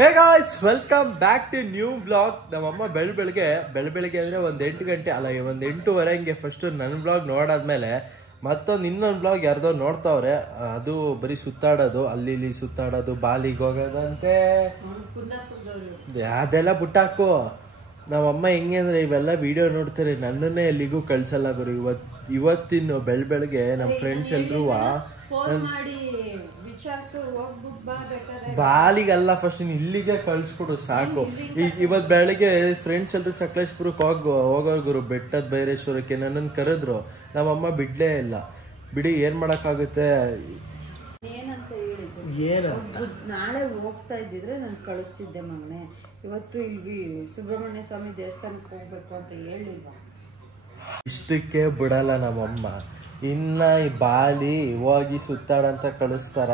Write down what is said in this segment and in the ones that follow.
Hey guys, welcome back to new vlog. ನಮ್ಮಮ್ಮ ಬೆಳಗ್ಗೆ ಅಂದ್ರೆ ಒಂದು 8 ಗಂಟೆ ಅಲ್ಲ, ಒಂದು 8:30 ಹಂಗೆ ಫಸ್ಟ್ ನನ್ನ ವ್ಲಾಗ್ ನೋಡಾದ್ಮೇಲೆ ಮತ್ತೊಂದು ಇನ್ನೊಂದು ವ್ಲಾಗ್ ಯಾರ್ದೋ ನೋಡ್ತಾವ್ರೆ. ಅದು ಬರೀ ಸುತ್ತಾಡೋದು, ಅಲ್ಲಿ ಇಲ್ಲಿ ಸುತ್ತಾಡೋದು, ಬಾಲಿಗೆ ಹೋಗೋದಂತೆ, ಅದೆಲ್ಲ ಬುಟ್ಟಾಕು. ನಮ್ಮಮ್ಮ ಹೆಂಗೆ ಅಂದ್ರೆ ಇವೆಲ್ಲ ವಿಡಿಯೋ ನೋಡ್ತಾರೆ, ನನ್ನನ್ನೇ ಎಲ್ಲಿಗೂ ಕಳ್ಸಲ್ಲ ಗುರು. ಇವತ್ತಿನ ಬೆಳಗ್ಗೆ ನಮ್ಮ ಫ್ರೆಂಡ್ಸ್ ಎಲ್ರೂ ಬಾಲಿಗಲ್ಲ, ಫಸ್ಟ್ ಇಲ್ಲಿಗೆ ಕಳ್ಸ್ಕೊಡು ಸಾಕು. ಇವತ್ ಬೆಳಗ್ಗೆ ಫ್ರೆಂಡ್ಸ್ ಎಲ್ರು ಸಕಲೇಶ್ಪುರಕ್ಕೆ ಹೋಗೋ ಗುರು, ಬೆಟ್ಟದ ಬೈರೇಶ್ವರಕ್ಕೆ ನನ್ನನ್ನು ಕರೆದ್ರು. ನಮ್ಮಮ್ಮ ಬಿಡ್ಲೇ ಇಲ್ಲ. ಬಿಡಿ, ಏನ್ ಮಾಡಕ್ಕಾಗುತ್ತೆ. ನಾಳೆ ಹೋಗ್ತಾ ಇದ್ದಿದ್ರೆ ನಾನು ಕಳಿಸ್ತಿದ್ದೆ ಮಗನೆ. ಇವತ್ತು ಇಲ್ಲಿ ಸುಬ್ರಹ್ಮಣ್ಯ ಸ್ವಾಮಿ ದೇವಸ್ಥಾನಕ್ಕೆ ಹೋಗ್ಬೇಕು ಅಂತ ಹೇಳಿಲ್ವಾ? ಇಷ್ಟಕ್ಕೆ ಬಿಡಲ್ಲ ನಮ್ಮಮ್ಮ. ಇನ್ನ ಈ ಬಾಲಿ ಹೋಗಿ ಸುತ್ತಾಡಂತ ಕಳಿಸ್ತಾರ.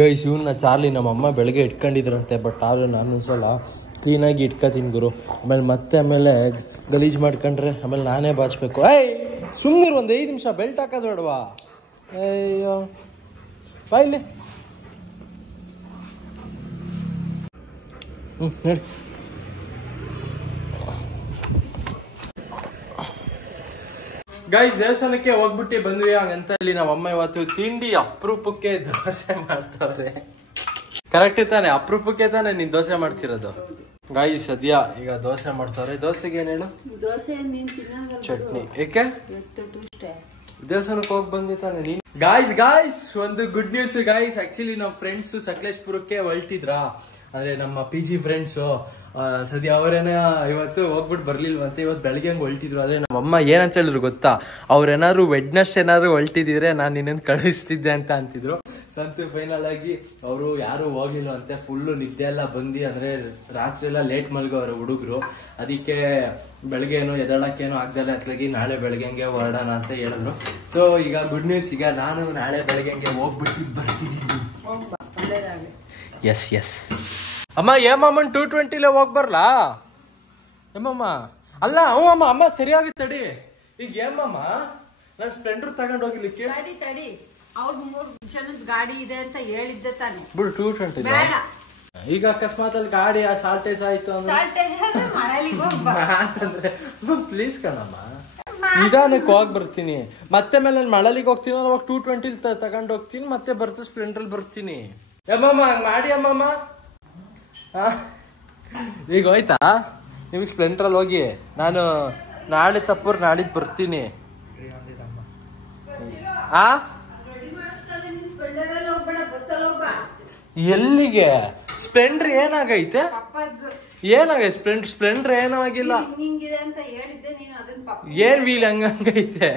ಗೈಸ್, ಇವನ್ನ ಚಾರ್ಲಿ ನಮ್ಮಮ್ಮ ಬೆಳಗ್ಗೆ ಇಟ್ಕೊಂಡಿದ್ರಂತೆ, ಬಟ್ ಆದ್ರೂ ನಾನು ಒಂದ್ಸಲ ಕ್ಲೀನಾಗಿ ಇಟ್ಕೋತೀನಿ ಗುರು. ಆಮೇಲೆ ಗಲೀಜ್ ಮಾಡ್ಕೊಂಡ್ರೆ ಆಮೇಲೆ ನಾನೇ ಬಾಚ್ಬೇಕು. ಸುಮ್ಮನೆ ಒಂದು 5 ನಿಮಿಷ ಬೆಲ್ಟ್ ಹಾಕೋದು ಬೇಡವಾ? ಅಯ್ಯೋ ಬಾಯ್ಲಿ. ನೋಡಿ ಗೈಸ್, ದೇವಸ್ಥಾನಕ್ಕೆ ಹೋಗ್ಬಿಟ್ಟು ಬಂದ್ವಿ. ಹಂಗಂತ ಇಲ್ಲಿ ನಮ್ಮಮ್ಮ ಇವತ್ತು ತಿಂಡಿ ಅಪರೂಪಕ್ಕೆ ದೋಸೆ ಮಾಡ್ತಾರೆ. ಕರೆಕ್ಟ್ ತಾನೆ? ಅಪರೂಪಕ್ಕೆ ತಾನೆ ನೀನ್ ದೋಸೆ ಮಾಡ್ತಿರೋದು? ಗಾಯ್ಸ್, ಸದ್ಯ ಈಗ ದೋಸೆ ಮಾಡ್ತಾರೆ. ದೋಸೆಗೆ ಏನೇನು? ಚಟ್ನಿ. ಏಕೆ ದೇವಸ್ಥಾನಕ್ಕೆ ಹೋಗಿ ಬಂದಿ ತಾನೆ ನೀನ್? ಗಾಯ್ಸ್ ಒಂದು ಗುಡ್ ನ್ಯೂಸ್ ಗಾಯ್ಸ್. ಆಕ್ಚುಲಿ ನಮ್ಮ ಫ್ರೆಂಡ್ಸ್ ಸಕಲೇಶ್ಪುರಕ್ಕೆ ಹೊರಟಿದ್ರ, ಅಂದ್ರೆ ನಮ್ಮ PG ಫ್ರೆಂಡ್ಸು. ಸದ್ಯ ಅವರೇನ ಇವತ್ತು ಹೋಗ್ಬಿಟ್ಟು ಬರ್ಲಿಲ್ವಂತೆ, ಇವತ್ತು ಬೆಳಗ್ಗೆ ಹಂಗೆ ಹೊಲ್ಟಿದ್ರು. ಆದ್ರೆ ನಮ್ಮಮ್ಮ ಏನಂತ ಹೇಳಿದ್ರು ಗೊತ್ತಾ? ಅವ್ರೇನಾದ್ರು ವೆಡ್ನೆಸ್ಡೇ ಏನಾದ್ರು ಹೊಲ್ಟಿದ್ರೆ ನಾನು ನಿನ್ನನ್ನು ಕಳಿಸ್ತಿದ್ದೆ ಅಂತ ಅಂತಿದ್ರು. ಸಂತು ಫೈನಲ್ ಆಗಿ ಅವರು ಯಾರು ಹೋಗಿಲ್ಲ ಅಂತೆ. ಫುಲ್ಲು ನಿದ್ದೆ ಎಲ್ಲ ಬಂದು, ಅಂದ್ರೆ ರಾತ್ರಿ ಎಲ್ಲ ಲೇಟ್ ಮಲ್ಗೋರು ಹುಡುಗರು. ಅದಕ್ಕೆ ಬೆಳಗ್ಗೆ ಏನೋ ಎದಳಕ್ಕೇನೋ ಆಗ್ದಲ್ಲ ಅತ್ಲಾಗಿ ನಾಳೆ ಬೆಳಗ್ಗೆ ಹೊರಡೋಣ ಅಂತ ಹೇಳಿದ್ರು. ಸೊ ಈಗ ಗುಡ್ ನ್ಯೂಸ್, ಈಗ ನಾನು ನಾಳೆ ಬೆಳಗ್ಗೆ ಹೋಗ್ಬಿಟ್ಟು ಬರ್ತಿದ್ದೀನಿ. ಎಸ್ ಅಮ್ಮ, ಏಮಮ್ಮನ್ 220 ಹೋಗ್ ಬರ್ಲಾ? ಏಮಮ್ಮ ಅಲ್ಲ, ಅಮ್ಮ ಸರಿಯಾಗಿ ತಡಿ. ಈಗ ಏಮಮ್ಮ, ನಾನು ಸ್ಪ್ಲೆಂಡರ್ ತಗೊಂಡ್ ಹೋಗಿಲಿಕ್ಕೆ ತಡಿ. ಅವ್ರ 3 ಜನದ ಗಾಡಿ ಇದೆ ಅಂತ ಹೇಳಿದ್ದೆ ತಾನೆ. ಬಿಡು, 220 ಈಗ ಅಕಸ್ಮಾತ್ ಅಲ್ಲಿ ಗಾಡಿ ಸಾಲ್ಟೇಜ್ ಆಯ್ತು ಅಂದ್ರೆ ಪ್ಲೀಸ್ ಕಣಮ್ಮ, ನಿಧಾನಕ್ಕೆ ಹೋಗಿ ಬರ್ತೀನಿ. ಮತ್ತೆ ಮೇಲೆ ನಾನು ಮಳಲಿಗೆ ಹೋಗ್ತೀನಿ, ಅವಾಗ 220 ತಗೊಂಡ್ ಹೋಗ್ತೀನಿ, ಮತ್ತೆ ಬರ್ತಾ ಸ್ಪ್ಲೆಂಡರ್ ಬರ್ತೀನಿ. ಏಮಮ್ಮ ಮಾಡಿ ಅಮ್ಮಮ್ಮ. ಈಗ ಹೋಯ್ತಾ? ನಿಮಗೆ ಸ್ಪ್ಲೆಂಡ್ರಲ್ಲಿ ಹೋಗಿ ನಾನು ನಾಳೆ ತಪ್ಪೂರ್ ನಾಳಿದ್ದು ಬರ್ತೀನಿ. ಎಲ್ಲಿಗೆ? ಸ್ಪ್ಲೆಂಡರ್ ಏನಾಗೈತೆ? ಸ್ಪ್ಲೆಂಡರ್ ಏನೂ ಆಗಿಲ್ಲ. ಏನ್ ವೀಲ್ ಹಂಗೈತೆ?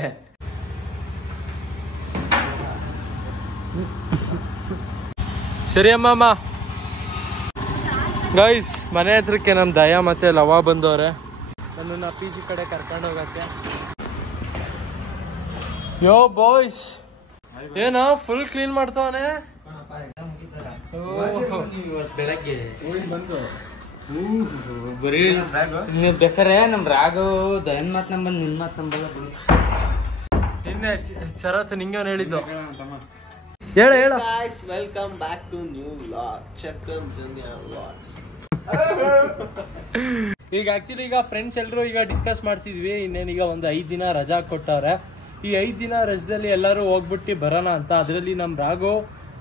ಸರಿ ಅಮ್ಮಮ್ಮ. ಗೈಸ್, ಮನೆ ಹತ್ರಕ್ಕೆ ನಮ್ಮ ದಯಾ ಮತ್ತೆ ಲವ ಬಂದವ್ರೆ. ನನ್ನನ್ನು PG ಕಡೆ ಕರ್ಕೊಂಡು ಹೋಗಕ್ಕೆ. ಯೋ ಬಾಯ್ಸ್, ಏನೋ ಫುಲ್ ಕ್ಲೀನ್ ಮಾಡ್ತಾವನೆ. ಬೆಳಗ್ಗೆ ಬರೀ ನೀವು ಬೇಕಾರೆ ನಮ್ ರಾಘು ದಯನ್ ಮಾತ್ ನಂಬಲ್, ನಿನ್ ಮಾತ್ ನಂಬಲ್ಲ. ನಿನ್ನೆ ಶರತ್ ನಿಂಗೆ ಹೇಳಿದ್ದು. ಹೇಳ welcome back to new vlog Chakram junior vlogs. ಈಗ ಆಕ್ಚುಲಿ ಈಗ ಫ್ರೆಂಡ್ಸ್ ಎಲ್ಲರೂ ಈಗ ಡಿಸ್ಕಸ್ ಮಾಡ್ತಿದ್ವಿ. ಇನ್ನೇನೀಗ ಒಂದು 5 ದಿನ ರಜಾ ಕೊಟ್ಟವ್ರೆ. ಈ 5 ದಿನ ರಜದಲ್ಲಿ ಎಲ್ಲರೂ ಹೋಗ್ಬಿಟ್ಟು ಬರೋಣ ಅಂತ. ಅದರಲ್ಲಿ ನಮ್ ರಾಘು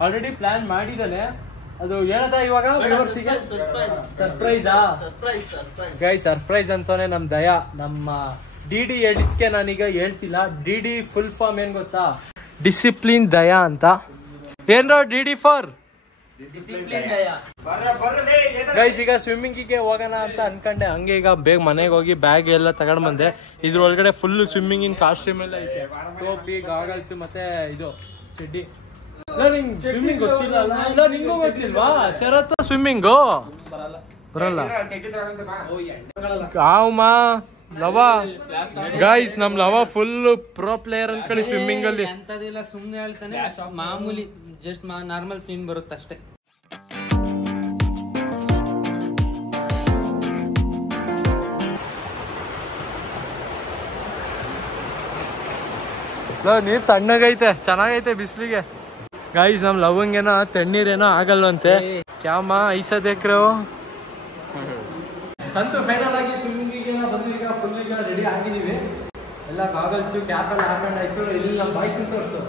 ಆಲ್ರೆಡಿ ಪ್ಲಾನ್ ಮಾಡಿದಾನೆ. ಅದು ಹೇಳದ ಇವಾಗ ಸರ್ಪ್ರೈಸ್ ಅಂತಾನೆ ನಮ್ ದಯಾ. ನಮ್ಮ DD ಹೇಳಿದ್ಕೆ ನಾನೀಗ ಹೇಳ್ತಿಲ್ಲ. DD ಫುಲ್ ಫಾರ್ಮ್ ಏನ್ ಗೊತ್ತಾ? ಡಿಸಿಪ್ಲಿನ್ ದಯಾ ಅಂತ. ಏನ್ರೋ DD ಫಾರ್ ಗೈಸ್. ಈಗ ಸ್ವಿಮ್ಮಿಂಗಿಗೆ ಹೋಗೋಣ ಅಂತ ಅನ್ಕೊಂಡೆ. ಹಂಗೆ ಈಗ ಬೇಗ ಮನೆಗೆ ಹೋಗಿ ಬ್ಯಾಗ್ ಎಲ್ಲ ತಗೊಂಡ್ ಬಂದೆ. ಇದ್ರೊಳಗಡೆ ಫುಲ್ ಸ್ವಿಮ್ಮಿಂಗಿನ ಕಾಸ್ಟ್ಯೂಮ್ ಎಲ್ಲ ಐತೆ. ಟೋಪಿ, ಗಾಗಲ್ಸ್ ಮತ್ತೆ ಇದು ಚಡ್ಡಿ. ಸ್ವಿಮ್ಮಿಂಗ್ ಗೊತ್ತಿಲ್ಲ ಅಲ್ಲ? ಇಲ್ಲ, ನಿಂಗೂ ಗೊತ್ತಿಲ್ವಾ ಶರತ್? ಸ್ವಿಮ್ಮಿಂಗು ಬರಲ್ಲ. ಕಾವ್ಮಾ ಲವ ಗೈಸ್, ನಮ್ ಲವ ಫುಲ್ ಪ್ರೋ ಪ್ಲೇಯರ್ ಅನ್ಕೊಳ್ಳಿ ಸ್ವಿಮ್ಮಿಂಗ್ ಅಲ್ಲಿ. ಅಂತದಿಲ್ಲ, ಸುಮ್ನೆ ಹೇಳ್ತಾನೆ. ಮಾಮೂಲಿ ಜಸ್ಟ್ ನಾರ್ಮಲ್ ಸ್ವಿಮ್ ಬರುತ್ತೆ ಅಷ್ಟೇ. ನೀರ್ ತಣ್ಣಗೈತೆ, ಚೆನ್ನಾಗೈತೆ ಬಿಸ್ಲಿಗೆ. ಗಾಯ್ಸ್ ನಮ್ ಲವಂಗೇನೋ ತಣ್ಣೀರೇನೋ ಆಗಲ್ವಂತೆ ಕ್ಯಾಮ ಐಸ ದೇಕ್ರೋ ಅಂತೂ ಫೈನಲ್ ಆಗಿ ಸ್ವಿಮ್ಮಿಂಗಿಗೆ ಬಂದೀಗ ಫುಲ್ ಈಗ ರೆಡಿ ಆಗಿದೀವಿ ಎಲ್ಲ ಗಾಗಲ್ಸ್ ಕ್ಯಾಪ್ ಎಲ್ಲ ಹಾಕೊಂಡಾಯ್ತು ಇಲ್ಲಿ ನಮ್ಮ ಬಾಯ್ಸ್ ತೋರಿಸು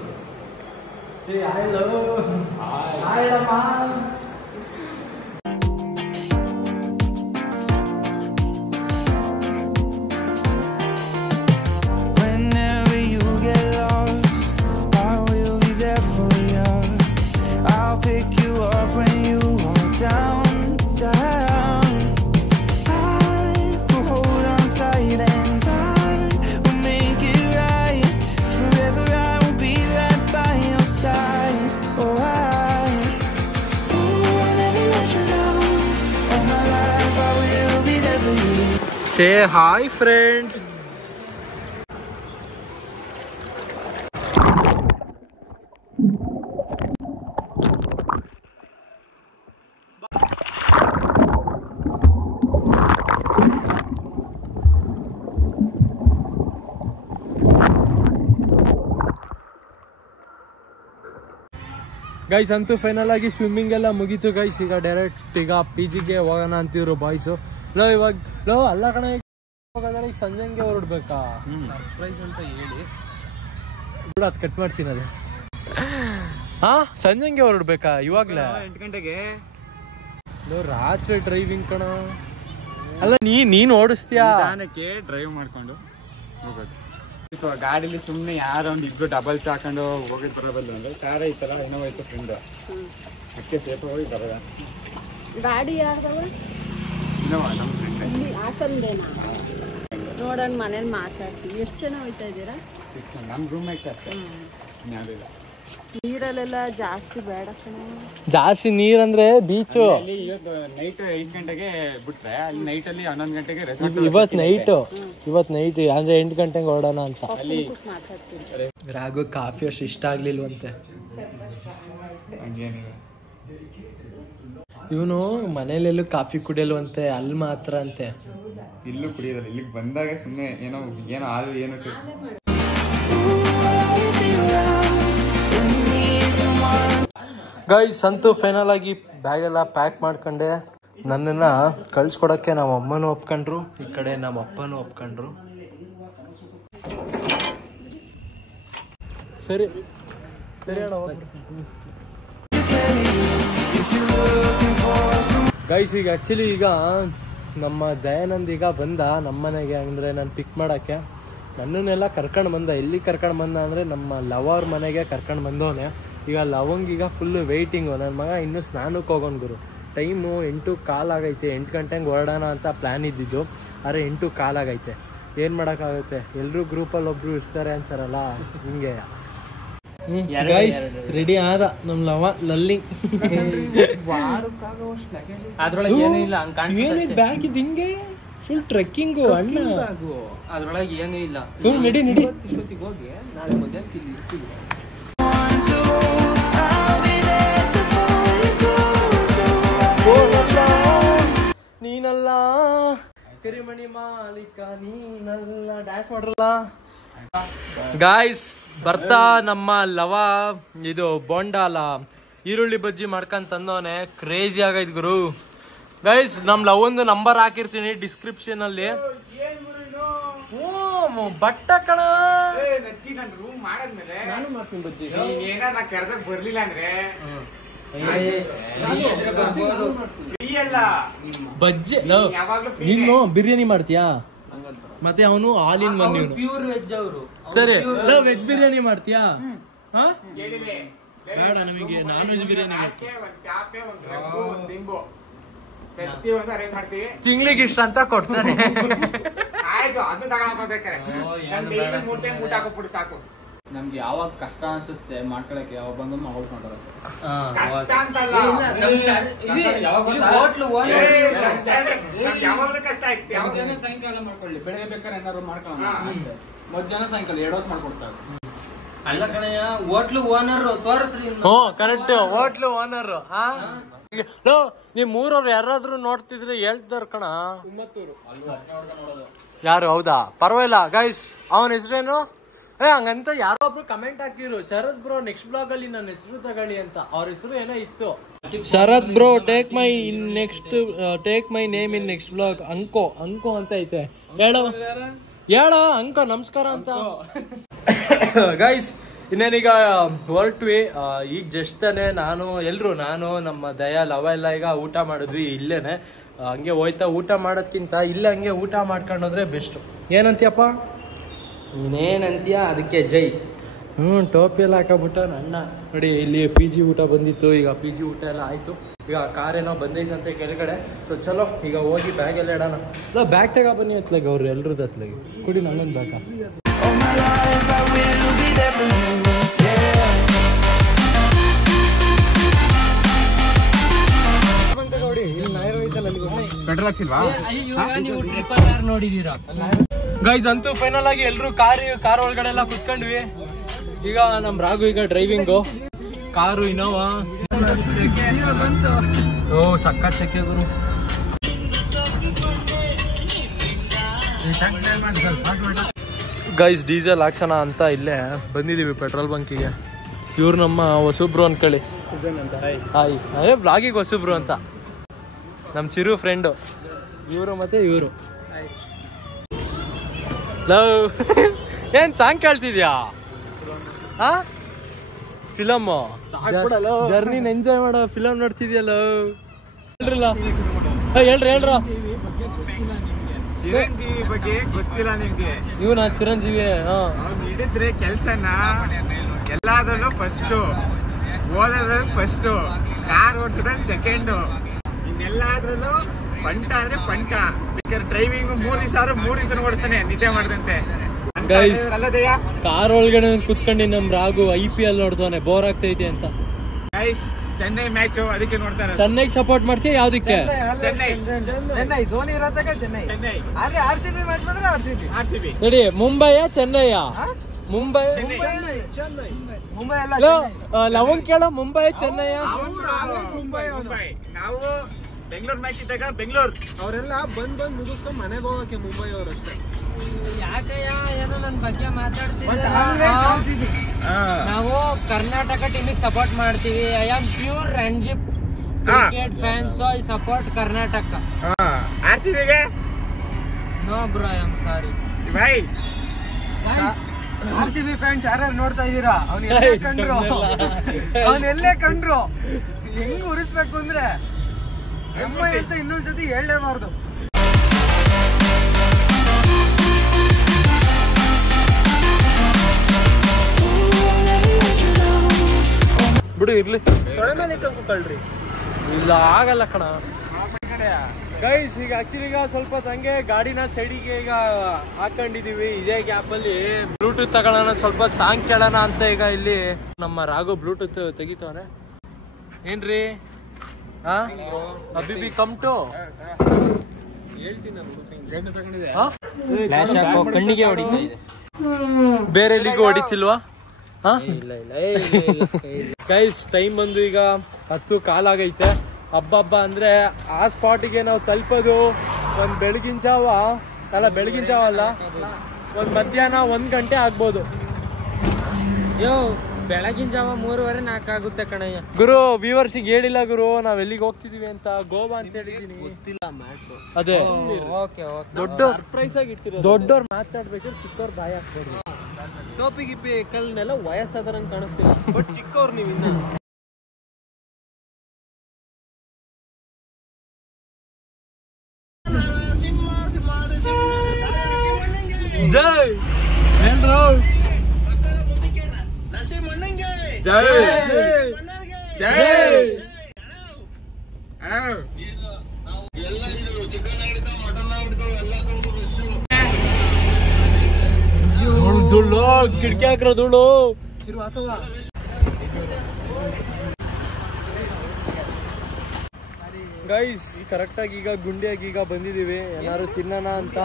Say hi, friends. ಗೈಸ್ ಅಂತೂ ಫೈನಲ್ ಆಗಿ ಸ್ವಿಮ್ಮಿಂಗ್ ಎಲ್ಲ ಮುಗೀತು ಗೈಸ್. ಈಗ ಡೈರೆಕ್ಟ್ ಈಗ PGಗೆ ಹೋಗೋಣ ಅಂತಿದ್ರು ಬಾಯ್ಸು. ಇವಾಗ ಅಲ್ಲ ಕಣ ಹೋಗೋದಾರೆ ಈಗ ಸಂಜೆಗೆ ಹೊರಡ್ಬೇಕಾ ಸರ್ಪ್ರೈಸ್ ಅಂತ ಹೇಳಿ ಬಿಡು ಅದು ಕಟ್ ಮಾಡ್ತೀನಿ ಅದು. ಹಾ ಸಂಜೆಗೆ ಹೊರಡ್ಬೇಕಾ ಇವಾಗ್ಲೇ 8 ಗಂಟೆಗೆ ರಾತ್ರಿ ಡ್ರೈವಿಂಗ್ ಕಣ. ಅಲ್ಲ ನೀನ್ ಓಡಿಸ್ತೀಯಾ? ನಿಧಾನಕ್ಕೆ ಡ್ರೈವ್ ಮಾಡ್ಕೊಂಡು ಹೋಗೋದು. ಗಾಡಿಲಿ ಸುಮ್ಮನೆ ಯಾರೋ ಒಂದು ಇಬ್ರು ಡಬಲ್ಸ್ ಹಾಕೊಂಡು ಹೋಗಿದ್ ಬರೋಬಲ್ಲ ಅಂದ್ರೆ ಕಾರೇ ಈ ತರ ಏನೋ ಹೋಯ್ತು ಫ್ರೆಂಡ್ ಅದಕ್ಕೆ ಸೇಫ್ ಹೋಗಿ ಬರೋದ. ಗಾಡಿ ಯಾರ್ದವ? ನಮ್ಮ ಫ್ರೆಂಡ್ ಇಲ್ಲಿ ಹಾಸನದೇನಾ? ನೋಡೋಣ ಮನೇಲಿ ಮಾತಾಡ್ತೀವಿ. ಎಷ್ಟು ಜನ ಹೋಯ್ತಾ ಇದ್ದೀರಾ? 6 ನಮ್ಮ ರೂಮ್ ಮೇಟ್ಸ್ ಅಷ್ಟೇ, ಯಾರಿಲ್ಲ. ನೀರಲ್ಲೆಲ್ಲ ಜಾಸ್ತಿ ಬೇಡ ಕಣ. ಜಾಸ್ತಿ ನೀರಂದ್ರೆ ಬೀಚು. ಅಲ್ಲಿ ಇವತ್ತು ನೈಟ್ 8 ಗಂಟೆಗೆ ಬಿಟ್ರೆ ಅಲ್ಲಿ ನೈಟ್ ಅಲ್ಲಿ 11 ಗಂಟೆಗೆ ರೆಸಾರ್ಟ್. ಇವತ್ ನೈಟ್ ಅಂದ್ರೆ 8 ಗಂಟೆಗೆ ಹೊರಡೋಣ ಅಂತ. ಅಲ್ಲಿ ರಾಘು ಕಾಫಿ ಅಷ್ಟು ಇಷ್ಟ ಆಗ್ಲಿಲ್ವಂತೆ. ಇವನು ಮನೇಲೆಲ್ಲೂ ಕಾಫಿ ಕುಡಿಯಲ್ವಂತೆ, ಅಲ್ಲಿ ಮಾತ್ರ ಅಂತೆ. ಇಲ್ಲೂ ಕುಡಿಯೋದಲ್ಲ, ಇಲ್ಲಿಗೆ ಬಂದಾಗ ಸುಮ್ಮನೆ ಏನೋ ಹಾಲು ಏನೋ. ಗೈಸ್ ಅಂತೂ ಫೈನಲ್ ಆಗಿ ಬ್ಯಾಗ್ ಎಲ್ಲ ಪ್ಯಾಕ್ ಮಾಡ್ಕೊಂಡೆ. ನನ್ನನ್ನ ಕಳ್ಸ್ಕೊಡಕ್ಕೆ ನಮ್ಮ ಅಮ್ಮನೂ ಒಪ್ಕೊಂಡ್ರು, ಈ ಕಡೆ ನಮ್ಮ ಅಪ್ಪನೂ ಒಪ್ಕೊಂಡ್ರು. ಸರಿ ಅಣ್ಣ. ಗೈಸ್ ಈಗ ಆಕ್ಚುಲಿ ಈಗ ನಮ್ಮ ದಯಾನಂದ್ ಈಗ ಬಂದ ನಮ್ಮ ಮನೆಗೆ, ಅಂದ್ರೆ ನಾನು ಪಿಕ್ ಮಾಡಕ್ಕೆ. ನನ್ನನ್ನೆಲ್ಲ ಕರ್ಕೊಂಡು ಬಂದ. ಎಲ್ಲಿ ಕರ್ಕೊಂಡು ಬಂದ ಅಂದರೆ ನಮ್ಮ ಲವರ್ ಮನೆಗೆ ಕರ್ಕೊಂಡು ಬಂದವನೆ. ಈಗ ಲವಂಗೀಗ ಫುಲ್ ವೆಯ್ಟಿಂಗು. ನನ್ನ ಮಗ ಇನ್ನೂ ಸ್ನಾನಕ್ಕೆ ಹೋಗೋನ್ ಗುರು. ಟೈಮು 8:15 ಆಗೈತೆ. 8 ಗಂಟೆಗೆ ಹೊರಡೋಣ ಅಂತ ಪ್ಲ್ಯಾನ್ ಇದ್ದಿದ್ದು, ಆದರೆ 8:15 ಆಗೈತೆ. ಏನು ಮಾಡೋಕ್ಕಾಗುತ್ತೆ, ಎಲ್ಲರೂ ಗ್ರೂಪಲ್ಲಿ ಒಬ್ರು ಇರ್ತಾರೆ ಅಂತಾರಲ್ಲ, ಹಿಂಗೆ. ಗೈಸ್ ರೆಡಿ ಆದ ನಮ್ಮ ಲವ ಲಲ್ಲಿ. ಅದ್ರೊಳಗೆ ಏನೂ ಇಲ್ಲ, ಏನಿದೆ ಬ್ಯಾಗ್ ಇದು ಹಿಂಗೆ ಫುಲ್ ಟ್ರೆಕ್ಕಿಂಗು ಅಣ್ಣ. ಅದ್ರೊಳಗೆ ಏನೂ ಇಲ್ಲ. ನಡಿ ಇಷ್ಟೊತ್ತಿಗೆ ಹೋಗಿ ನಾಳೆ ಮಧ್ಯಾಹ್ನ ಇಲ್ಲಿ ಇರ್ತೀವಿ. ನೀನಲ್ಲ ಕರಿಮಣಿ ಮಾಲೀಕ ನೀನಲ್ಲ. ಡ್ಯಾನ್ಸ್ ಮಾಡ್ರಲ್ಲ ಗಾಯ್ಸ್. ಬರ್ತಾ ನಮ್ಮ ಲವ ಇದು ಬೋಂಡ ಅಲ್ಲ ಈರುಳ್ಳಿ ಬಜ್ಜಿ ಮಾಡ್ಕೊಂಡ್ ತಂದವನೆ. ಕ್ರೇಜಿ ಆಗೈತ್ ಗುರು. ಗೈಸ್ ನಮ್ ಲವಂದು ನಂಬರ್ ಹಾಕಿರ್ತೀನಿ ಡಿಸ್ಕ್ರಿಪ್ಷನ್ ಅಲ್ಲಿ. ಬಟ್ಟ ಕಣ ರೂಮ್ ಮಾಡಾದ್ಮೇಲೆ ನಾನು ಮಾಡ್ತೀನಿ ಬಜ್ಜಿ. ಏನಾರ ಕರೆದಾಗ ಬರ್ಲಿಲ್ಲ ಅಂದ್ರೆ ಬಜ್ಜಿ. ನೀನು ಬಿರಿಯಾನಿ ಮಾಡ್ತೀಯಾ? ಮತ್ತೆ ಅವನು all in one. Pure veg ಅವರು. ಸರಿ ವೆಜ್ ಬಿರಿಯಾನಿ ಮಾಡ್ತೀಯಾ? ಬೇಡ ನಮಗೆ ನಾನ್ ವೆಜ್ ಬಿರಿಯಾನಿ. ತಿಂಗ್ಳಿಗೆ ಇಷ್ಟ ಅಂತ ಕೊಡ್ತಾನೆ. ಸಾಕು. ನಮ್ಗೆ ಯಾವಾಗ ಕಷ್ಟ ಅನ್ಸುತ್ತೆ ಮಾಡ್ಕೊಳಕ್ಕೆ, ಯಾವಾಗ ಬಂದು ಮಾಡ್ಕೊಂಡ್ರೆ ಸಾಯಂಕಾಲ ಮಾಡ್ಕೊಳ್ಳಿ. ಬೆಳಗ್ಗೆ ಬೇಕಾದ್ರೆ ಏನಾದ್ರು ಮಾಡ್ಕೊಳ್ಳೋಣ. ಮಧ್ಯಾಹ್ನ ಸಾಯಂಕಾಲ 2 ಹೊತ್ತು ಮಾಡ್ಕೊಡ್ತಾರೆ. ಅಲ್ಲ ಕಣಯ್ಯ, ಹೋಟ್ಲು ಓನರ್ ತೋರಿಸ್ರಿ. Correct, hotel owner. ನೀವ್ ಮೂರವ್ರು ಯಾರಾದ್ರೂ ನೋಡ್ತಿದ್ರೆ ಹೇಳ್ತಾರ ಕಣ. ಯಾರು? ಹೌದಾ, ಪರವಾಗಿಲ್ಲ ಗೈಸ್. ಅವನ ಹೆಸರೇನು? ಹಂಗಂತ ಯಾರೋ ಒಬ್ರು ಕಮೆಂಟ್ ಹಾಕಿರು, ಶರತ್ ಬ್ರೋ ನೆಕ್ಸ್ಟ್ ಬ್ಲಾಗ್ ಅಲ್ಲಿ ನನ್ನ ಹೆಸರು ತಗೊಳ್ಳಿ ಅಂತ. ಅವ್ರ ಹೆಸರು ಏನೋ ಇತ್ತು, Sharath bro take my name in next blog. ಅಂಕೋ ಅಂತ ಐತೆ. ಹೇಳೋ ಅಂಕೋ ನಮಸ್ಕಾರ ಅಂತ. ಗೈಸ್ ಇನ್ನೇನೀಗ ಹೊರಟ್ವಿ. ಈಗ ಜಸ್ಟ್ ತಾನೆ ನಾನು ನಮ್ಮ ದಯಾಲ್ ಅವೆಲ್ಲ ಈಗ ಊಟ ಮಾಡಿದ್ವಿ ಇಲ್ಲೇನೆ. ಹಂಗೆ ಹೋಯ್ತಾ ಊಟ ಮಾಡೋದ್ಕಿಂತ ಇಲ್ಲೇ ಹಂಗೆ ಊಟ ಮಾಡ್ಕೊಂಡೋದ್ರೆ ಬೆಸ್ಟ್. ಏನಂತೀಯಪ್ಪ? ನೀನೇನಂತೀಯ ಅದಕ್ಕೆ ಜೈ. ಟೋಪಿ ಎಲ್ಲ ಹಾಕಬಿಟ್ಟ ನನ್ನ ನೋಡಿ. ಇಲ್ಲಿ PG ಊಟ ಬಂದಿತ್ತು, ಈಗ PG ಊಟ ಎಲ್ಲ ಆಯ್ತು. ಈಗ ಕಾರೇನೋ ಬಂದೈತಂತೆ ಕೆಳಗಡೆ. ಸೊ ಚಲೋ ಈಗ ಹೋಗಿ ಬ್ಯಾಗ್ ಎಲ್ಲ ಇಡೋಣ. ಇಲ್ಲ ಬ್ಯಾಗ್ ತಗೋ ಬನ್ನಿ ಅತ್ಲಾಗ ಅವ್ರು ಎಲ್ರದ್ದು ಅತ್ಲಾಗಿ ಕುಡಿ ನಂಗೊಂದು ಬ್ಯಾಗ. ನೋಡಿದೀರಾ ಗೈಸ್? ಅಂತೂ ಫೈನಲ್ ಆಗಿ ಎಲ್ರು ಕಾರ್ ಒಳಗಡೆ ಎಲ್ಲ ಕುತ್ಕೊಂಡ್ವಿ. ಈಗ ನಮ್ ರಾಘು ಈಗ ಡ್ರೈವಿಂಗು, ಕಾರು ಇನೋವಾ. ಓ ಸಕ್ಕ ಶೆಕೆ ಗುರು. ಗೈಸ್ ಡೀಸೆಲ್ ಹಾಕ್ಸೋಣ ಅಂತ ಇಲ್ಲೇ ಬಂದಿದೀವಿ ಪೆಟ್ರೋಲ್ ಬಂಕಿಗೆ. ಇವ್ರು ನಮ್ಮ ಹೊಸಬ್ರು ಅನ್ಕೊಳ್ಳಿ. ಹಾಯ್ ಅದೇ ಬ್ಲಾಗಿಗೆ ಹೊಸಬ್ರು ಅಂತ ನಮ್ಮ ಚಿರು ಫ್ರೆಂಡು. ಇವರು ಮತ್ತೆ ಇವರು. ಲವ್ ಏನ್ ಸಾಂಗ್ ಕೇಳ್ತಿದ್ಯಾ? ಫಿಲಮ್ ಜರ್ನಿನ ಎಂಜಾಯ್ ಮಾಡೋ ಫಿಲಮ್ ನೋಡ್ತಿದ್ಯಲ್ಲ. ಹೇಳ್ರ ಚಿರಂಜೀವಿ ಬಗ್ಗೆ ಗೊತ್ತಿಲ್ಲ ನಿಮ್ಗೆ? ಇವನ ಚಿರಂಜೀವಿ ಹಿಡಿದ್ರೆ ಕೆಲ್ಸನ ಎಲ್ಲಾದ್ರಲ್ಲೂ ಫಸ್ಟ್, ಓದೋದ್ರಲ್ಲಿ ಫಸ್ಟ್, ಕಾರ್ ಓಡಿಸೋದ್ರಲ್ಲಿ ಸೆಕೆಂಡು, ಇನ್ನೆಲ್ಲಾದ್ರಲ್ಲೂ ಪಂಟ ಅಂದ್ರೆ ಪಂಟ. ಬೇಕಾದ್ರೆ ಡ್ರೈವಿಂಗ್ 3 ದಿವಸ ಓಡಿಸ್ತಾನೆ ನಿದ್ದೆ ಮಾಡ್ದಂತೆ. ಕಾರ್ ಒಳಗಡೆ ಕುತ್ಕೊಂಡು ನಮ್ ರಾಘು IPL ನೋಡ್ತಾನೆ, ಬೋರ್ ಆಗ್ತೈತಿ ಅಂತ. ಚೆನ್ನೈ ಮ್ಯಾಚು ಅದಕ್ಕೆ ನೋಡ್ತಾರೆ. ಚೆನ್ನೈಗೆ ಸಪೋರ್ಟ್ ಮಾಡ್ತೀಯ? ಯಾವ್ದಕ್ಕೆ? ಚೆನ್ನೈ ಧೋನಿ ಇರತ್ತಾಗ ಚೆನ್ನೈ. ಆದ್ರೆ RCB ಮ್ಯಾಚ್ ಬಂದ್ರೆ RCB. ನೋಡಿ ಮುಂಬೈಯ ಚೆನ್ನೈಯ? ಮುಂಬೈ ಅಲ್ಲ ಲವಂಗ್ ಕೇಳ. ಮುಂಬೈ ಚೆನ್ನೈಯ? ಮುಂಬೈ. ನಾವು ಬೆಂಗಳೂರು ಮ್ಯಾಚ್ ಇದ್ದಾಗ ಬೆಂಗಳೂರು ಅವರೆಲ್ಲ ಬಂದ್ ಮುಗಿಸ್ಕೊಂಡು ಮನೆಗೆ ಹೋಗಕ್ಕೆ ಮುಂಬೈ ಅವರು ಅಷ್ಟೇ. ಯಾಕಯ್ಯ ಏನೋ ನನ್ನ ಬಗ್ಗೆ ಮಾತಾಡ್ತಿದ್ದೀರಾ? ನಾವು ಕರ್ನಾಟಕ ಟೀಮಿಗೆ ಸಪೋರ್ಟ್ ಮಾಡ್ತೀವಿ. I am pure Ranji cricket fan, so I support Karnataka. RCBಗೆ no bro, I am sorry. RCB fans ಯಾರ್ಯಾರು ನೋಡ್ತಾ ಇದ್ದೀರಾ? ಅವನೆಲ್ಲೇ ಕಂಡ್ರು ಹೆಂಗ್ ಉರಿಸ್ಬೇಕು ಅಂದ್ರೆ MI ಅಂತ ಇನ್ನೊಂದ್ಸತಿ ಹೇಳಲೇಬಾರ್ದು. ಬಿಡು ಇರ್ಲಿ. ತೊಡೆ ಮೇಲೆ ಕಳ್ರಿ. ಇಲ್ಲ ಆಗಲ್ಲ ಕಣ ಗೈಸ್. ಈಗ ಆಕ್ಚುಲಿ ಈಗ ಸ್ವಲ್ಪ ಹಂಗೆ ಗಾಡಿನ ಸೈಡಿಗೆ ಈಗ ಹಾಕೊಂಡಿದೀವಿ. ಇದೇ ಗ್ಯಾಪ್ ಅಲ್ಲಿ ಬ್ಲೂಟೂತ್ ತಗೊಳ್ಳೋಣ, ಸ್ವಲ್ಪ ಸಾಂಗ್ ಕೇಳೋಣ ಅಂತ ಈಗ ಇಲ್ಲಿ ನಮ್ಮ ರಾಘು ಬ್ಲೂಟೂತ್ ತೆಗಿತವನೆ. ಏನ್ರಿ ಅಬಿಬಿ ಕಮ್ ಟು ಕಣ್ಣಿಗೆ ಹೊಡಿತಾ ಇದೆ, ಬೇರೆ ಎಲ್ಲಿಗೂ ಹೊಡಿತಿಲ್ವಾ? ಗೈಸ್ ಟೈಮ್ ಬಂದು ಈಗ 10 ಕಾಲಾಗೈತೆ. ಹಬ್ಬ ಅಂದ್ರೆ ಆ ಸ್ಪಾಟಿಗೆ ನಾವು ತಲುಪೋದು ಒಂದ್ ಬೆಳಗಿನ ಜಾವ ಅಲ್ಲ, ಒಂದ್ ಮಧ್ಯಾಹ್ನ 1 ಗಂಟೆ ಆಗ್ಬೋದು. ಬೆಳಗಿನ ಜಾವ 3:30-4 ಆಗುತ್ತೆ ಕಣಯ್ಯ. ಗುರು ವ್ಯೂವರ್ಸಿಗೆ ಹೇಳಿಲ್ಲ ಗುರು ನಾವ್ ಎಲ್ಲಿಗೆ ಹೋಗ್ತಿದೀವಿ ಅಂತ. ಗೋವಾ ಅಂತ ಹೇಳಿದೀನಿ, ಗೊತ್ತಿಲ್ಲ. ಅದೇ ದೊಡ್ಡವ್ರು ಮಾತಾಡ್ಬೇಕಾದ್ರೆ ಚಿಕ್ಕವ್ರು ಬಾಯಿ ಹಾಕ್ಬೇಡ್ರಿ. ಟೋಪಿ ಗಿಪ್ಪಿ ಕಲ್ನೆಲ್ಲ ವಯಸ್ಸಾದರಂಗ್ ಕಾಣಿಸ್ತೀರ, ಬಟ್ ಚಿಕ್ಕವ್ರು ನೀವು ಇನ್ನ. ಜೈ ಜೈ ಜೈ. ಧೂಳು ಕಿಟಕಿ ಹಾಕ್ರ ಧೂಳು. ಗೈಸ್ ಕರೆಕ್ಟಾಗಿ ಈಗ ಗುಂಡಿಯಾಗಿ ಈಗ ಬಂದಿದೀವಿ. ಏನಾದ್ರು ತಿನ್ನೋಣ ಅಂತ.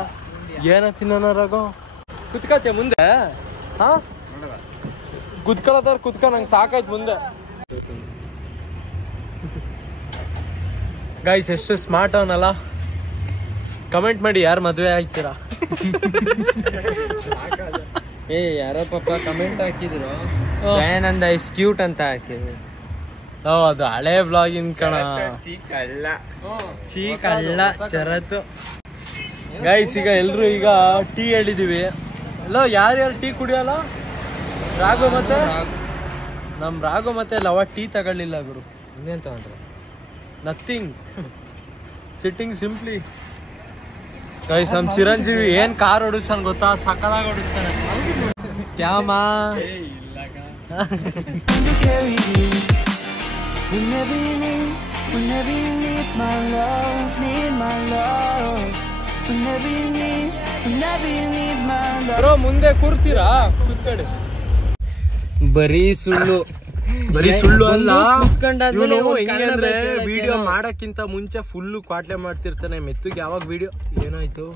ಏನ ತಿನ್ನೋಣ ರಾಘು? ಕುತ್ಕತ್ತೆ ಮುಂದೆ? ಹಾ ಕುತ್ಕೊಳ್ಳೋದಾರ ಕುತ್ಕ, ನಂಗೆ ಸಾಕಾಯ್ತು ಮುಂದೆ. ಗೈಸ್ ಎಷ್ಟು ಸ್ಮಾರ್ಟ್ ಅವನಲ್ಲ. ಕಮೆಂಟ್ ಮಾಡಿ ಯಾರು ಮದ್ವೆ ಆಯ್ತೀರಾ. ಏ ಯಾರೋ ಪಾಪ ಕಮೆಂಟ್ ಹಾಕಿದ್ರು ದಯಾನಂದ ಇಸ್ ಕ್ಯೂಟ್ ಅಂತ ಹಾಕಿದ್ರು. ಅದು ಹಳೆ ಬ್ಲಾಗಿನ್ ಕಣ. ಚೀಕಲ್ಲ ಚರತ್ತು. ಗೈಸ್ ಈಗ ಎಲ್ರು ಈಗ ಟೀ ಹೇಳಿದೀವಿ. ಎಲ್ಲೋ ಯಾರ್ಯಾರು ಟೀ ಕುಡಿಯಲ್ಲ? ರಾಘು ಮತ್ತೆ ನಮ್ ರಾಘು ಮತ್ತೆ ಲವ ಟೀ ತಗೊಳ್ಳಿಲ್ಲ ಗುರು. ಇನ್ನೇನ್ ತಗೊಂಡ್ರು? Nothing, sitting simply. ಗೈಸ್ ನಮ್ ಚಿರಂಜೀವಿ ಏನ್ ಕಾರ್ ಓಡಿಸ್ತಾನೆ ಗೊತ್ತಾ? ಸಕಲಾಗಿ ಓಡಿಸ್ತಾನೆ. ಕ್ಯಾಮಾ ಮುಂದೆ ಕೂರ್ತೀರಾ? ಕೂತ್ಕಡೆ. ಬರೀ ಸುಳ್ಳು, ಬರೀ ಸುಳ್ಳು ಅಲ್ಲ. ಹೆಂಗಂದ್ರೆ ವಿಡಿಯೋ ಮಾಡಕ್ಕಿಂತ ಮುಂಚೆ ಫುಲ್ಲು ಕ್ವಾಟ್ಲೆ ಮಾಡ್ತಿರ್ತಾನೆ. ಮೆತ್ತಗೆ ಯಾವಾಗ ವಿಡಿಯೋ ಏನಾಯ್ತು?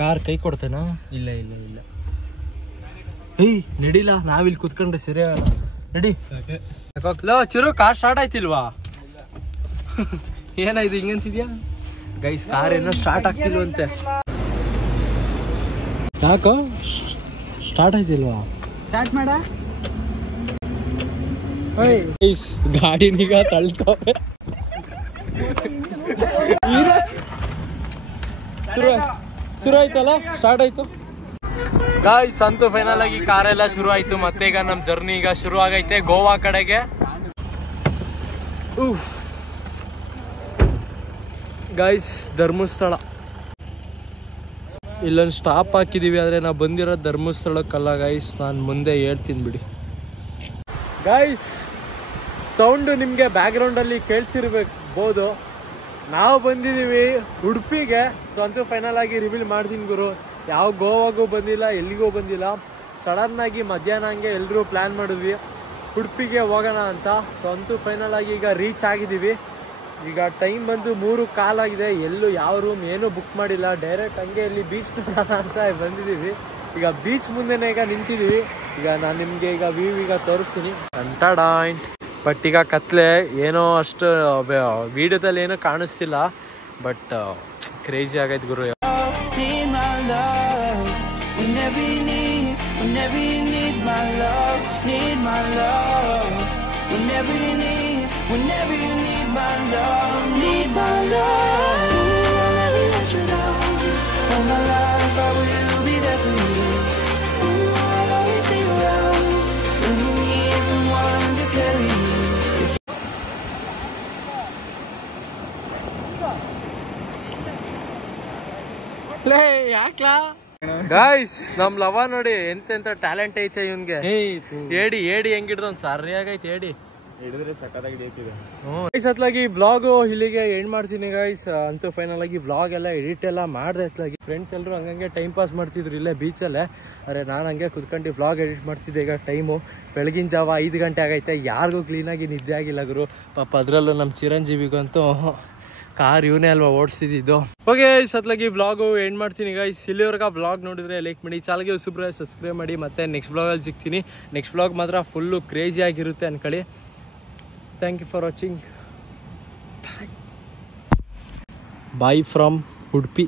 ಕಾರ್ ಕೈ ಕೊಡ್ತಾನ? ಇಲ್ಲ ಇಲ್ಲ ಇಲ್ಲ. ಏಯ್ ನಡಿಲ್ಲ, ನಾವಿಲ್ಲಿ ಕುತ್ಕೊಂಡ್ರೆ ಸರಿ ನಡಿ. ಚಿರು ಕಾರ್ ಸ್ಟಾರ್ಟ್ ಆಯ್ತಿಲ್ವಾ? ಏನಾಯ್ತು ಹಿಂಗಂತಿದ್ಯಾ? ಗೈಸ್ ಕಾರ್ ಏನೋ ಸ್ಟಾರ್ಟ್ ಆಗ್ತಿಲ್ವಂತೆ. ಯಾಕೋ ಸ್ಟಾರ್ಟ್ ಆಯ್ತಿಲ್ವಾ? ಸ್ಟಾರ್ಟ್ ಮಾಡ. ಗಾಡಿನೀಗ ತಳ್ತವೆ. ಶುರು ಆಯ್ತಲ್ಲ, ಸ್ಟಾರ್ಟ್ ಆಯ್ತು. ಗಾಯ್ಸ್ ಅಂತೂ ಫೈನಲ್ ಆಗಿ ಕಾರೆಲ್ಲ ಶುರು ಆಯ್ತು. ಮತ್ತೆ ಈಗ ನಮ್ ಜರ್ನಿ ಈಗ ಶುರು ಆಗೈತೆ ಗೋವಾ ಕಡೆಗೆ. ಗಾಯ್ಸ್ ಧರ್ಮಸ್ಥಳ ಇಲ್ಲೊಂದು ಸ್ಟಾಪ್ ಹಾಕಿದೀವಿ, ಆದ್ರೆ ನಾವು ಬಂದಿರೋದು ಧರ್ಮಸ್ಥಳಕ್ಕಲ್ಲ ಗಾಯ್ಸ್. ನಾನು ಮುಂದೆ ಹೇಳ್ತೀನಿ ಬಿಡಿ. ಗಾಯ್ಸ್ ಸೌಂಡು ನಿಮಗೆ ಬ್ಯಾಕ್ಗ್ರೌಂಡಲ್ಲಿ ಕೇಳ್ತಿರ್ಬೋದು. ನಾವು ಬಂದಿದ್ದೀವಿ ಉಡುಪಿಗೆ. ಸೊ ಅಂತೂ ಫೈನಲ್ ಆಗಿ ರಿವೀಲ್ ಮಾಡ್ತೀನಿ ಗುರು. ಯಾವ ಗೋವಾಗೂ ಬಂದಿಲ್ಲ, ಎಲ್ಲಿಗೂ ಬಂದಿಲ್ಲ. ಸಡನ್ನಾಗಿ ಮಧ್ಯಾಹ್ನ ಹಂಗೆ ಎಲ್ಲರೂ ಪ್ಲ್ಯಾನ್ ಮಾಡಿದ್ವಿ ಉಡುಪಿಗೆ ಹೋಗೋಣ ಅಂತ. ಸೊ ಅಂತೂ ಫೈನಲ್ ಆಗಿ ಈಗ ರೀಚ್ ಆಗಿದ್ದೀವಿ. ಈಗ ಟೈಮ್ ಬಂದು 3:15 ಆಗಿದೆ. ಎಲ್ಲೂ ಯಾವ ರೂಮ್ ಏನೂ ಬುಕ್ ಮಾಡಿಲ್ಲ. ಡೈರೆಕ್ಟ್ ಹಂಗೆ ಇಲ್ಲಿ ಬೀಚ್ ನೋಡೋಣ ಅಂತ ಬಂದಿದ್ದೀವಿ. ಈಗ ಬೀಚ್ ಮುಂದೆನೇ ಈಗ ನಿಂತಿದ್ದೀವಿ. ಈಗ ನಾನು ನಿಮಗೆ ಈಗ ವ್ಯೂ ಈಗ ತೋರಿಸ್ತೀನಿ. ಕಂಟಾಡಾಯಿಂಟ್. ಬಟ್ ಈಗ ಕತ್ಲೆ ಏನೋ ಅಷ್ಟು ವಿಡಿಯೋದಲ್ಲಿ ಏನೂ ಕಾಣಿಸ್ತಿಲ್ಲ. ಬಟ್ ಕ್ರೇಜಿ ಆಗೈತೆ ಗುರು. ಗಾಯ್ಸ್ ನಮ್ ಲವ ನೋಡಿ ಎಂತೆಂತ ಟ್ಯಾಲೆಂಟ್ ಐತೆ ಇವನ್ಗೆ. ಏಡಿ ಏಡಿ ಹೆಂಗಿಡ್ದ ಸರಿಯಾಗೈತೆ ಏಡಿ ಹಿಡಿದ್ರೆ ಸಕ್ಕತ್ತಾಗಿ ಹಿಡಿಯುತ್ತಿದೆ. ಅತ್ಲಾಗಿ ವ್ಲಾಗ್ ಇಲ್ಲಿಗೆ ಎಂಡ್ ಮಾಡ್ತೀನಿ ಗಾಯ್ಸ್. ಅಂತೂ ಫೈನಲ್ ಆಗಿ ವ್ಲಾಗ್ ಎಲ್ಲ ಎಡಿಟ್ ಎಲ್ಲ ಮಾಡ್ದೆ ಅತ್ಲಾಗಿ. ಫ್ರೆಂಡ್ಸ್ ಎಲ್ಲರೂ ಹಂಗಂಗೆ ಟೈಮ್ ಪಾಸ್ ಮಾಡ್ತಿದ್ರು ಇಲ್ಲೇ ಬೀಚಲ್ಲೇ. ಅರೆ ನಾನು ಹಂಗೆ ಕುತ್ಕೊಂಡು ವ್ಲಾಗ್ ಎಡಿಟ್ ಮಾಡ್ತಿದ್ದೆ. ಈಗ ಟೈಮು ಬೆಳಗಿನ ಜಾವ 5 ಗಂಟೆ ಆಗೈತೆ. ಯಾರಿಗೂ ಕ್ಲೀನಾಗಿ ನಿದ್ದೆ ಆಗಿಲ್ಲ ಗುರು ಪಾಪ. ಅದರಲ್ಲೂ ನಮ್ಮ ಚಿರಂಜೀವಿಗಂತೂ ಕಾರ್ ಇವನೇ ಅಲ್ವಾ ಓಡಿಸ್ತಿದ್ದು. ಓಕೆ ಸತ್ಲಾಗಿ ವ್ಲಾಗು ಎಂಡ್ ಮಾಡ್ತೀನಿ ಗೈಸ್. ಇಲ್ಲಿವರೆಗೆ ವ್ಲಾಗ್ ನೋಡಿದ್ರೆ ಲೈಕ್ ಮಾಡಿ, ಚಾನಲ್ಗೆ ಹೊಸಬ್ರೆ ಸಬ್ಸ್ಕ್ರೈಬ್ ಮಾಡಿ. ಮತ್ತೆ ನೆಕ್ಸ್ಟ್ ವ್ಲಾಗಲ್ಲಿ ಸಿಗ್ತೀನಿ. ನೆಕ್ಸ್ಟ್ ವ್ಲಾಗ್ ಮಾತ್ರ ಫುಲ್ಲು ಕ್ರೇಜಿ ಆಗಿರುತ್ತೆ ಅನ್ಕೊಳ್ಳಿ. Thank you for watching. Bye from Udupi.